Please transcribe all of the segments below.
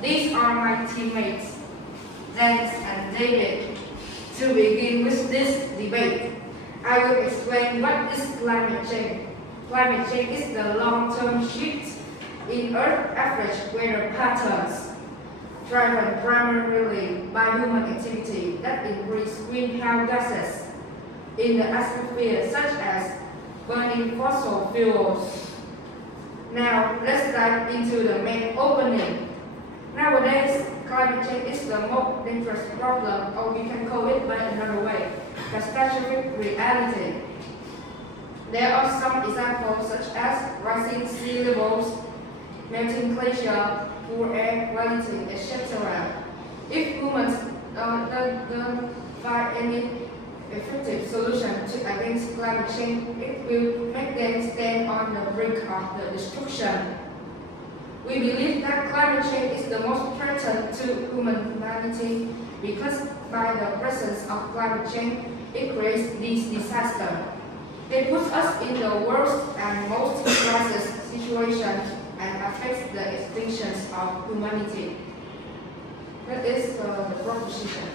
These are my teammates, Jens and David. To begin with this debate, I will explain what is climate change. Climate change is the long-term shift in Earth's average weather patterns, driven primarily by human activity that increase greenhouse gases in the atmosphere, such as burning fossil fuels. Now, let's dive into the main opening. Nowadays, climate change is the most dangerous problem, or we can call it by another way, catastrophic reality. There are some examples such as rising sea levels, melting glacier, poor air quality, etc. If humans don't find any effective solution against climate change, it will make them stand on the brink of the destruction. We believe that climate change is the most threat to humanity because by the presence of climate change, it creates this disaster. It puts us in the worst and most crisis situation and affects the extinction of humanity. That is the proposition.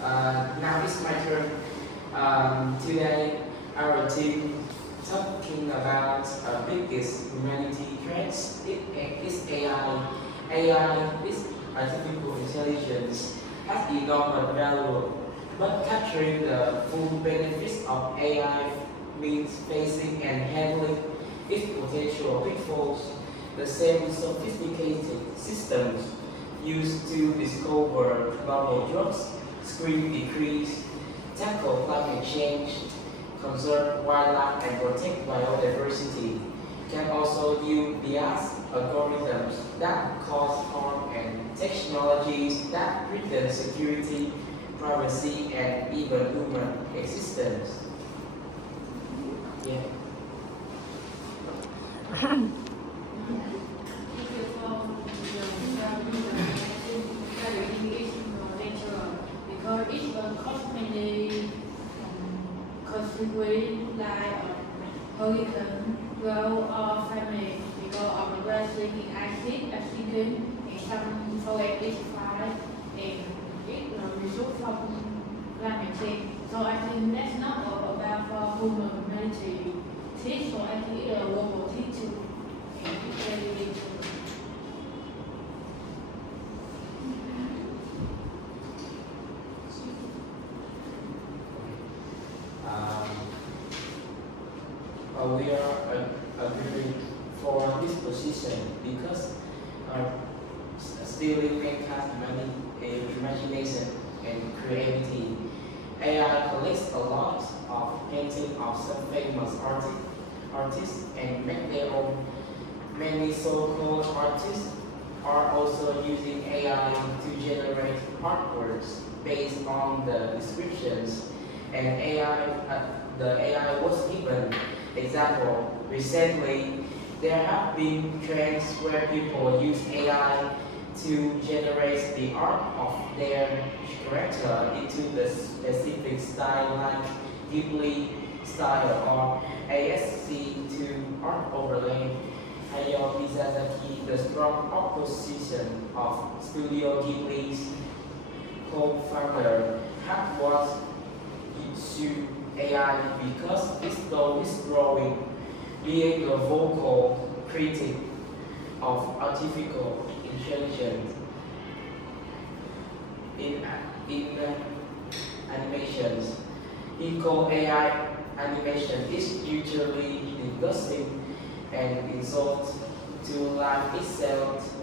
Now it's my turn. Today, our team talking about biggest humanity threats is AI. AI is artificial intelligence has enormous value, but capturing the full benefits of AI means facing and handling its potential pitfalls. The same sophisticated systems used to discover novel drugs, screen disease, tackle climate change, conserve wildlife and protect biodiversity can also use biased algorithms that cause harm and technologies that threaten security, privacy, and even human existence. Yeah. Because each one causes many consequences like hurricane, drought, or famine because of the rising acid, oxygen, and some forest fire, and it results from climate change. So I think that's not all about for humanity. So I think it's a global thing too, and it's very big. We are agreeing for this position because stealing mankind imagination and creativity. AI collects a lot of paintings of some famous artists and make their own. Many so-called artists are also using AI to generate artworks based on the descriptions, and the AI was given example. Recently, there have been trends where people use AI to generate the art of their character into the specific style like Ghibli style or ASC to art overlay. Hayao Miyazaki, the strong opposition of Studio Ghibli's co-founder, had once sued AI because its goal is growing, being a vocal critic of artificial intelligence. In animations, eco AI animation is usually disgusting and insult to life itself.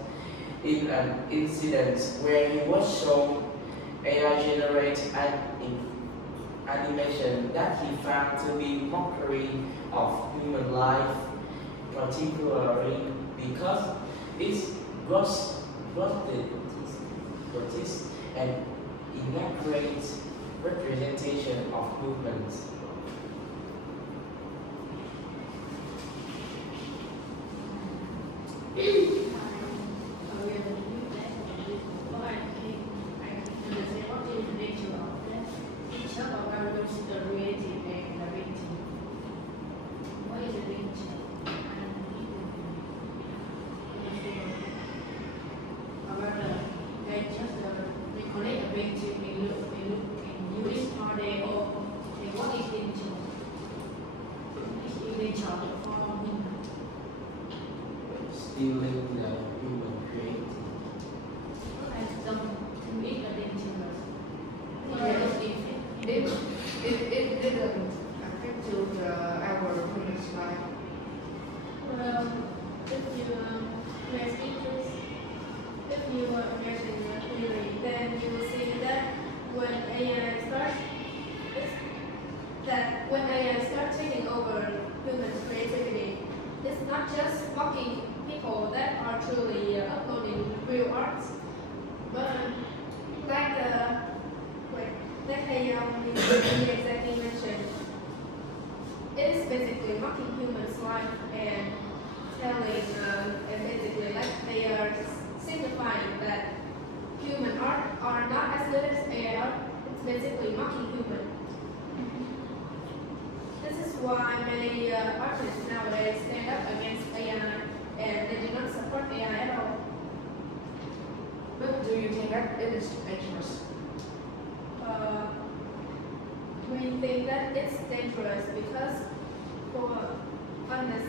In an incident where he was shown AI generated animation that he found to be mockery of human life, particularly because it's grotesque and inaccurate representation of movements. truly uploading real art. But like he exactly mentioned, it is basically mocking humans' life and telling and basically like they are signifying that human art are not as good as AI art. It's basically mocking human. This is why many artists nowadays stand up against AI and they do not support AI at all. But do you think that it is dangerous? We think that it's dangerous because on the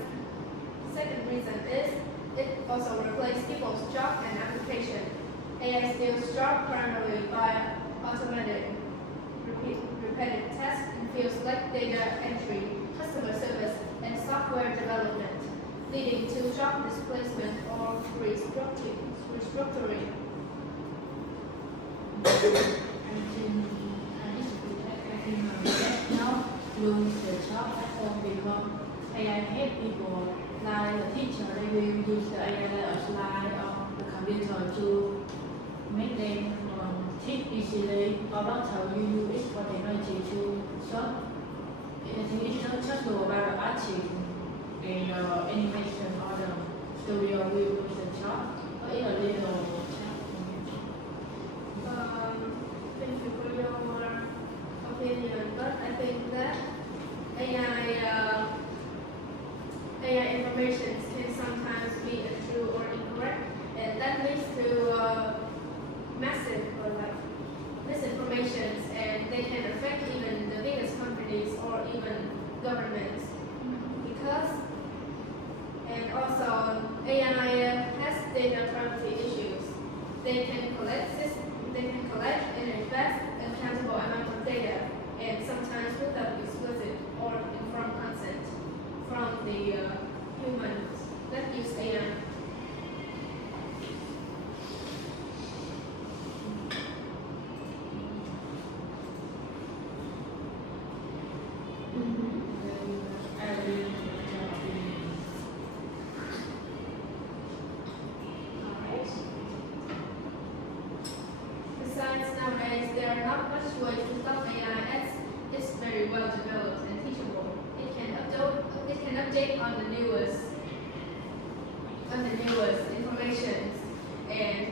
second reason is it also replaces people's job and application. AI steals job primarily by automating repetitive tasks in fields like data entry, customer service, and software development, leading to job displacement or restructuring. Now lose the job at home because AI help people like the teacher they will use the AI slide on the computer to make them teach easily or not how you use it for technology to solve. I think it's not just about the artist and animation or the studio will lose the job or it's a little Thank you for your opinion, but I think that AI information can sometimes be true or incorrect, and that leads to massive or like misinformations, and they can affect even the biggest companies or even governments. Because and also AI has data privacy issues. They can collect and invest accountable amount of data, and sometimes without explicit or informed consent from the humans that use AI. Besides, nowadays there are not much ways to stop AI as it's very well developed and teachable. It can update on the newest information, and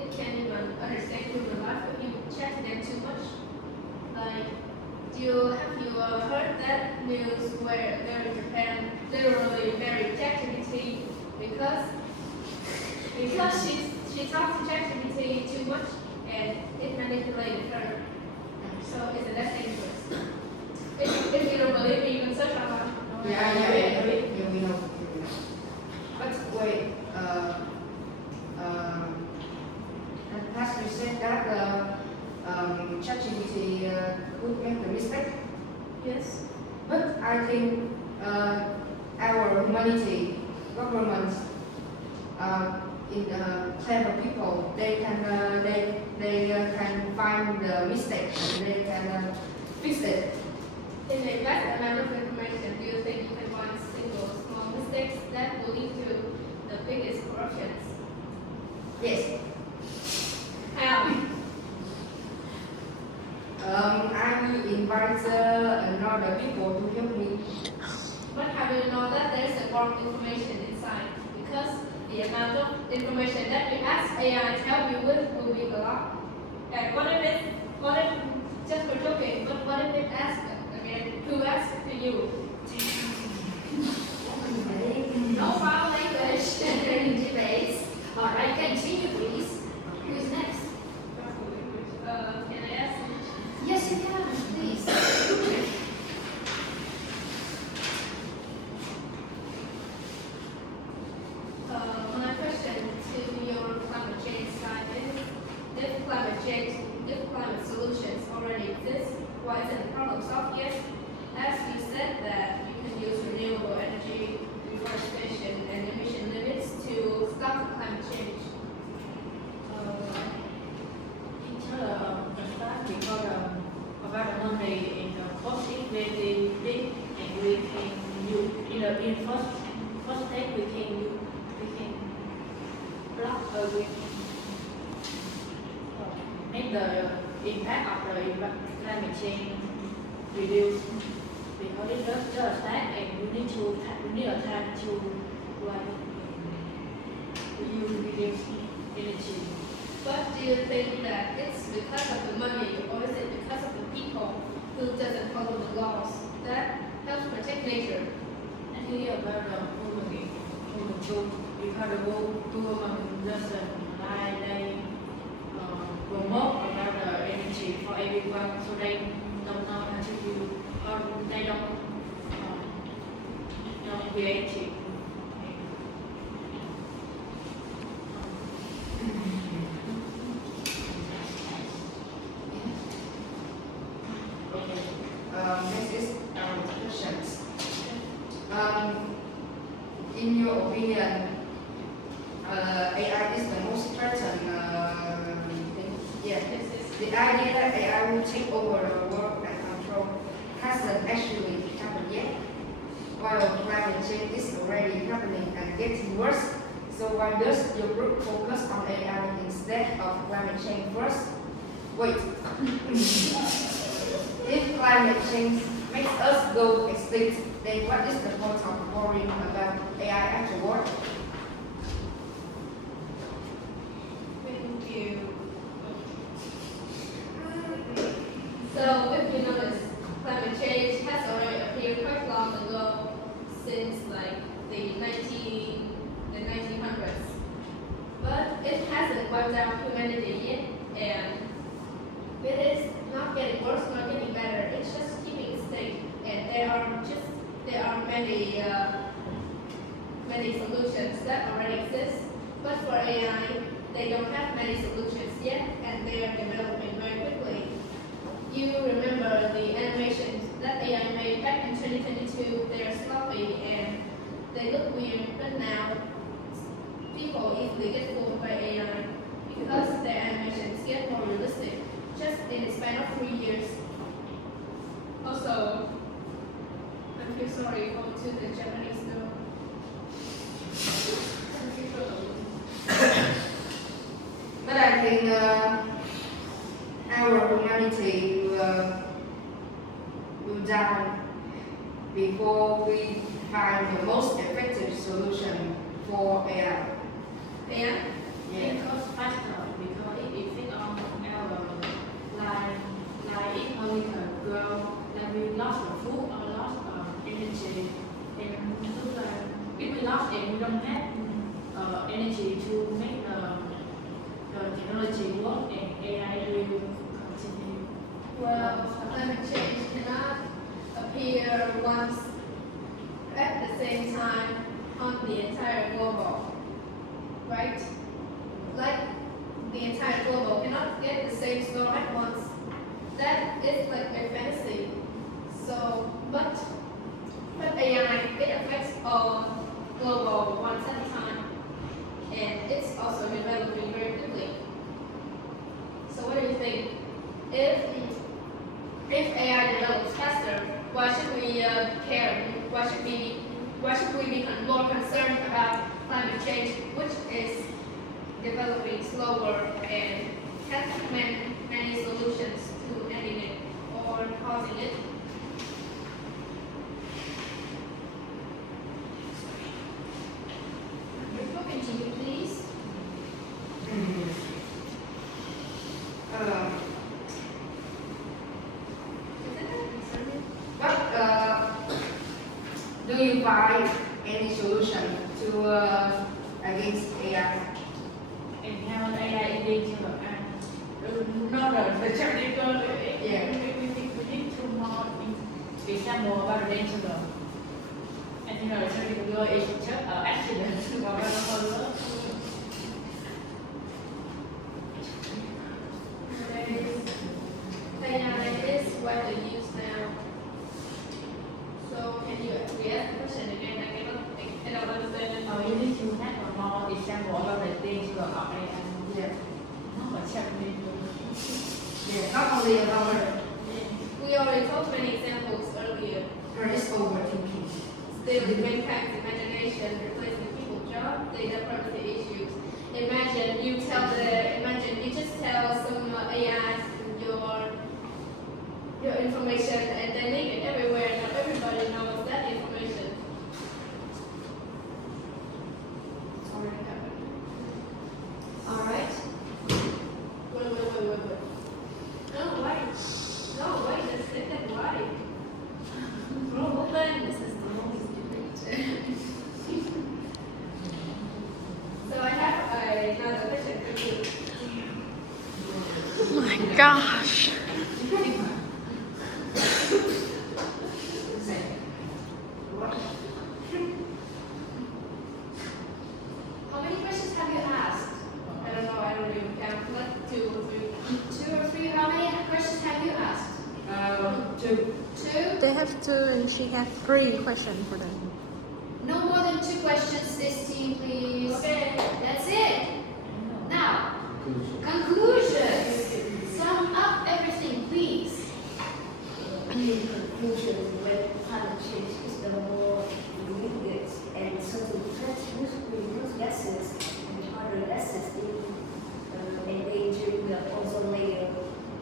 it can even understand human life if you check them too much. Like, have you heard that news where there in Japan literally buried ChatGPT because she talked to ChatGPT too much and it manipulated her. So isn't that dangerous? If you don't believe me, you can search online. Yeah, we know. But wait, as you said that ChatGPT could make the mistake, Yes. but I think our humanity, governments, in clever people, they can find the mistake and they can fix it. In a vast amount of information, do you think you can find single small mistakes that will lead to the biggest corruptions? Yes. How? I will invite another people to help me. But how do you know that there's a wrong information inside? Because the amount of information that you ask AI to help you with will be a lot. And what if, just for joking, but what if it asks again, who asked to you? No foul language during debates. All right, continue, please. Who's next? Can I ask? Yes, you can, please. My question to your climate change side is, if climate solutions already exist, why isn't the problem solved yet? As you said that you can use renewable energy, reforestation, and emission limits to stop climate change. the fact because about the money in the cost is very big and we can use in the first step we can the impact of the climate change reduce because it does just that, and you need a time to like you reduce energy. But do you think that it's because of the money or is it because of the people who doesn't follow the laws that helps protect nature? I think about the woman too, because the woman doesn't like they promote about the energy for everyone, so they don't know how to use or they don't create it. Okay. Next is questions. In your opinion, AI is the most threatened thing? Yeah. The idea that AI will take over the world and control hasn't actually happened yet. While climate change is already happening and getting worse, so why does your group focus on AI instead of climate change first? Wait. If climate change makes us go extinct, then what is the point of worrying about AI afterward? Thank you. So if you notice, climate change has already appeared quite long ago, since like the 1900s. But it hasn't wiped out humanity yet, and it is not getting worse nor getting better. It's just keeping state, and there are many solutions that already exist. But for AI, they don't have many solutions yet, and they are developing very quickly. You remember the animations that AI made back in 2022? They are sloppy and they look weird, but now people easily get fooled by AI because their animations get more realistic just in the span of 3 years. Also, I feel sorry to the Japanese girl. But I think our humanity will die before we find the most effective solution for AI. Yeah? Yeah. Because faster, because it affects on our like if only a girl that we lost the food or lost energy, and look like if we lost it, we don't have energy to make the technology work, and AI will continue. Well, climate change cannot appear once at the same time on the entire global, right? Like the entire global cannot get the same snow at once. That is like a fantasy. So, but AI, it affects all global once at a time, and it's also developing very quickly. So, what do you think? If AI develops faster, why should we care? Why should we be more concerned about climate change, which is developing slower and has many solutions to ending it or causing it? Before continue, please. Do you find any solution to against AI? And how AI is dangerous and not the technical. Yeah. We need to more example about the danger. And you know, the technical is just accident or whatever. AI is widely used now. So can you re-ask the question again? I don't understand it. You need to have a more example about the danger of AI. Yeah. Not a technical. Yeah. Not only about her, We already told many examples earlier. her is overthinking. Still, mankind's imagination replacing people's job, data privacy issues. Imagine you just tell some AI gosh. How many questions have you asked? I don't know, I don't even count. Like 2 or 3. 2 or 3? How many questions have you asked? 2. 2? They have 2 and she has 3 questions for them. No more than 2 questions this team, please. Okay. That's it. Now, conclusions. Sum up everything, please. In conclusion, when climate change is the more immediate and certain greenhouse gases and other gases endangering the ozone layer,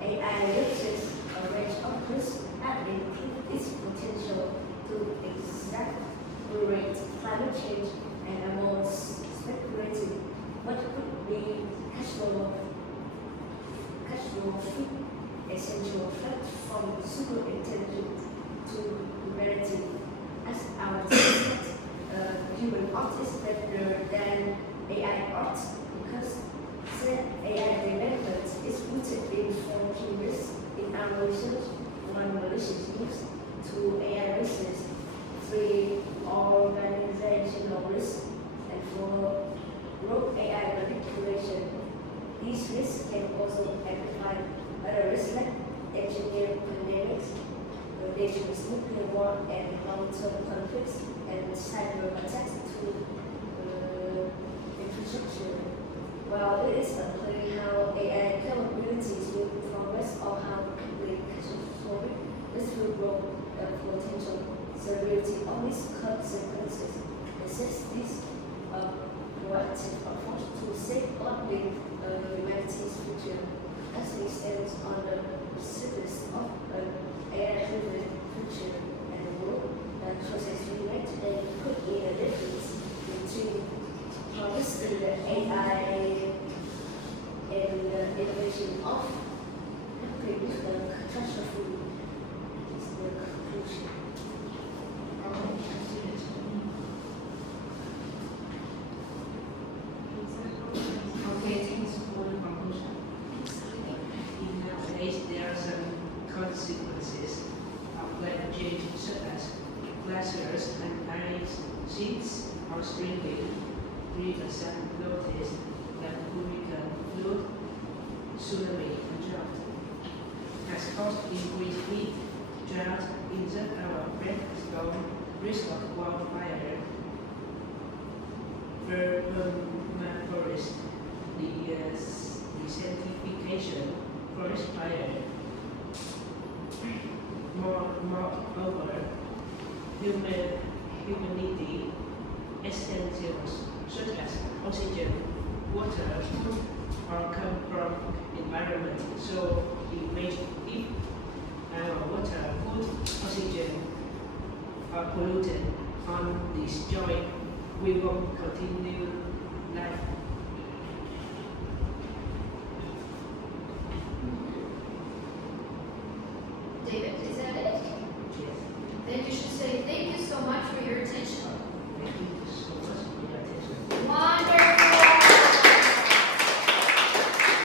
AI reaches a range of risks that include its potential to exacerbate climate change and a more speculative what could be catastrophic essential threat from super intelligence to humanity. As our human art is better than AI art because AI development is rooted in 4 key risks in our research. 1. Malicious use. 2. AI risks. 3. Organizational risk. And 4. Rogue AI manipulation. These risks can also amplify other risks like engineering pandemics, dangerous nuclear war, and long-term conflicts, and cyber attacks to infrastructure. While it is unclear how AI capabilities will progress or how quickly catastrophic this will grow, the potential severity of these consequences necessitates a proactive approach to safeguarding humanity's future. As it stands on the precipice of an AI-driven future and a world that choices we make today could mean a difference between harnessing the AI and the innovation of country with the catastrophe is the conclusion. Okay, thanks for the conclusion. Nowadays, there are some consequences of climate change, such as glaciers and ice sheets are shrinking, rivers and flooded, like hurricane, flood, tsunami, and drought. Has caused increased heat, drought, injured our red storm, risk of wildfire, forest, the desertification, forest fire. Moreover, humanity essentials such as oxygen, water, food are come from environment. So if our water, food, oxygen are polluted on this joint, we won't continue life.